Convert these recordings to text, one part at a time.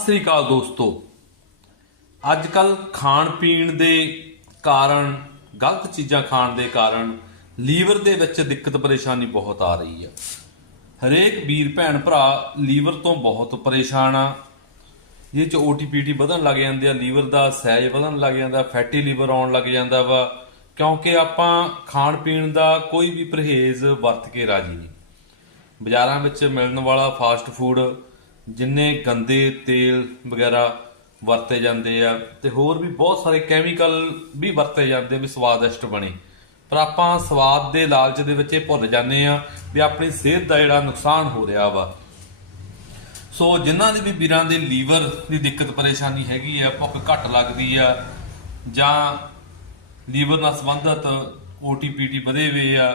ਸਤਿ ਸ੍ਰੀ ਅਕਾਲ ਦੋਸਤੋ। ਅੱਜ ਕੱਲ ਖਾਣ ਪੀਣ ਦੇ ਕਾਰਨ, ਗਲਤ ਚੀਜ਼ਾਂ ਖਾਣ ਦੇ ਕਾਰਨ ਲੀਵਰ ਦੇ ਵਿੱਚ ਦਿੱਕਤ ਪਰੇਸ਼ਾਨੀ ਬਹੁਤ ਆ ਰਹੀ ਆ। ਹਰੇਕ ਵੀਰ ਭੈਣ ਭਰਾ ਲੀਵਰ ਤੋਂ ਬਹੁਤ ਪਰੇਸ਼ਾਨ ਆ। ਇਹ ਚ ਓਟੀਪੀਟੀ ਵਧਣ ਲੱਗ ਜਾਂਦੇ ਆ, ਲੀਵਰ ਦਾ ਸਹਿਜ ਵਧਣ ਲੱਗ ਜਾਂਦਾ, ਫੈਟੀ ਲੀਵਰ ਆਉਣ ਲੱਗ ਜਾਂਦਾ ਵਾ, ਕਿਉਂਕਿ ਆਪਾਂ ਖਾਣ ਪੀਣ ਦਾ ਕੋਈ ਵੀ ਪਰਹੇਜ਼ ਵਰਤ ਕੇ ਰਾਜੀ ਨਹੀਂ। ਬਾਜ਼ਾਰਾਂ ਵਿੱਚ ਮਿਲਣ ਵਾਲਾ ਫਾਸਟ ਫੂਡ ਜਿੰਨੇ ਗੰਦੇ ਤੇਲ ਵਗੈਰਾ ਵਰਤੇ ਜਾਂਦੇ ਆ ਤੇ ਹੋਰ ਵੀ ਬਹੁਤ ਸਾਰੇ ਕੈਮੀਕਲ ਵੀ ਵਰਤੇ ਜਾਂਦੇ ਵੀ ਸਵਾਦਿਸ਼ਟ ਬਣੇ। ਪਰ ਆਪਾਂ ਸਵਾਦ ਦੇ ਲਾਲਚ ਦੇ ਵਿੱਚ ਇਹ ਭੁੱਲ ਜਾਂਦੇ ਆ ਵੀ ਆਪਣੀ ਸਿਹਤ ਦਾ ਜਿਹੜਾ ਨੁਕਸਾਨ ਹੋ ਰਿਹਾ ਵਾ। ਸੋ ਜਿਨ੍ਹਾਂ ਦੇ ਵੀ ਵੀਰਾਂ ਦੇ ਲੀਵਰ ਦੀ ਦਿੱਕਤ ਪਰੇਸ਼ਾਨੀ ਹੈਗੀ ਆ, ਭੁੱਖ ਘੱਟ ਲੱਗਦੀ ਆ, ਜਾਂ ਲੀਵਰ ਨਾਲ ਸੰਬੰਧਿਤ ਓਟੀਪੀਟੀ ਵਧੇ ਹੋਏ ਆ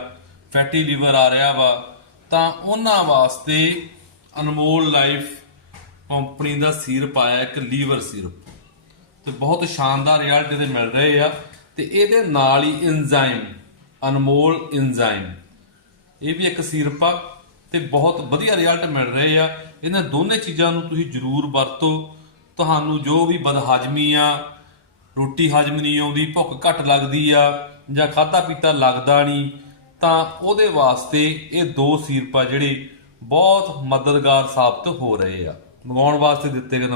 ਫੈਟੀ ਲੀਵਰ ਆ ਰਿਹਾ ਵਾ, ਤਾਂ ਉਹਨਾਂ ਵਾਸਤੇ ਅਨਮੋਲ ਲਾਈਫ ਕੰਪਨੀ ਦਾ ਸੀਰਪ ਆਇਆ, ਇੱਕ ਲੀਵਰ ਸੀਰਪ। ਤੇ ਬਹੁਤ ਸ਼ਾਨਦਾਰ ਰਿਜ਼ਲਟ ਇਹਦੇ ਮਿਲ ਰਹੇ ਆ। ਤੇ ਇਹਦੇ ਨਾਲ ਹੀ ਐਂਜ਼ਾਈਮ ਅਨਮੋਲ ਐਂਜ਼ਾਈਮ ਇਹ ਵੀ ਇੱਕ ਸੀਰਪ ਆ ਤੇ ਬਹੁਤ ਵਧੀਆ ਰਿਜ਼ਲਟ ਮਿਲ ਰਹੇ ਆ। ਇਹਨਾਂ ਦੋਨੇ ਚੀਜ਼ਾਂ ਨੂੰ ਤੁਸੀਂ ਜਰੂਰ ਵਰਤੋ। ਤੁਹਾਨੂੰ ਜੋ ਵੀ ਬਦਹਜਮੀ ਆ, ਰੋਟੀ ਹਜਮ ਨਹੀਂ ਆਉਂਦੀ, ਭੁੱਖ ਘੱਟ ਲੱਗਦੀ ਆ ਜਾਂ ਖਾਦਾ ਪੀਤਾ ਲੱਗਦਾ ਨਹੀਂ, ਤਾਂ ਉਹਦੇ ਵਾਸਤੇ ਇਹ ਦੋ ਸਿਰਪਾ ਜਿਹੜੇ ਬਹੁਤ ਮਦਦਗਾਰ ਸਾਬਤ ਹੋ ਰਹੇ ਆ। ਮੰਗਾਉਣ ਵਾਸਤੇ ਦਿੱਤੇ ਗਏ ਨੰਬਰ